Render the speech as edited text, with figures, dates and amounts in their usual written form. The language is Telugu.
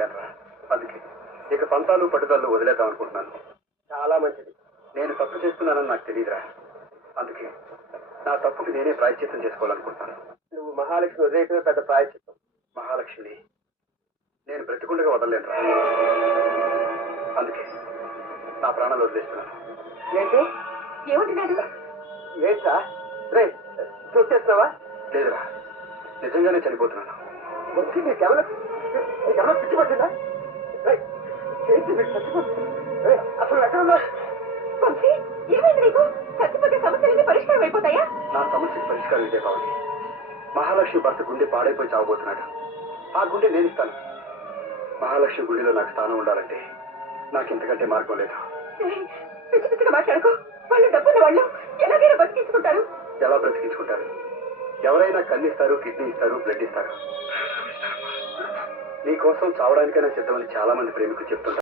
సాధించానురా. అందుకే ఇక పంతాలు పట్టుదలను వదిలేద్దాం అనుకుంటున్నాను. చాలా మంచిది. నేను తప్పు చేస్తున్నానని నాకు తెలియదురా. అందుకే నా తప్పుకి నేనే ప్రాయశ్చిత్తం చేసుకోవాలనుకుంటున్నాను. నువ్వు మహాలక్ష్మి వదిలేయటమే పెద్ద ప్రాయశ్చిత్తం. మహాలక్ష్మిని నేను బ్రతికుండగా వదలలేనురా. అందుకే నా ప్రాణాలు వదిలేస్తున్నాను. ఏంటి ఏమంటున్నాడు? ఏంటా రే చూసేస్తున్నావా? లేదురా, నిజంగానే చనిపోతున్నాను. వచ్చి నీకెవరో పిచ్చి పట్టిందా? ఏంటి మీకు చచ్చిపోతుంది? అసలు ఎక్కడున్నా? ఏమైంది నీకు? చచ్చిపోతే సమస్యలన్నీ పరిష్కారం అయిపోతాయా? నా సమస్యకి పరిష్కారం ఇదే కావాలి. మహాలక్ష్మి భర్త గుండె పాడైపోయి చావబోతున్నాడు. ఆ గుండె నేను ఇస్తాను. మహాలక్ష్మి గుడిలో నాకు స్థానం ఉండాలంటే నాకు ఇంతకంటే మార్గం లేదు. పిచ్చి పిచ్చిగా మాట్లాడుకో. వాళ్ళు డబ్బున్న వాళ్ళు ఎలాగైనా బతికించుకుంటారు. ఎలా బ్రతికించుకుంటారు? ఎవరైనా కన్నిస్తారు, కిడ్నీ ఇస్తారు, బ్లడ్ ఇస్తారు. నీ కోసం చావడానికైనా సిద్ధమని చాలా మంది ప్రేమికులు చెప్తుంటారు.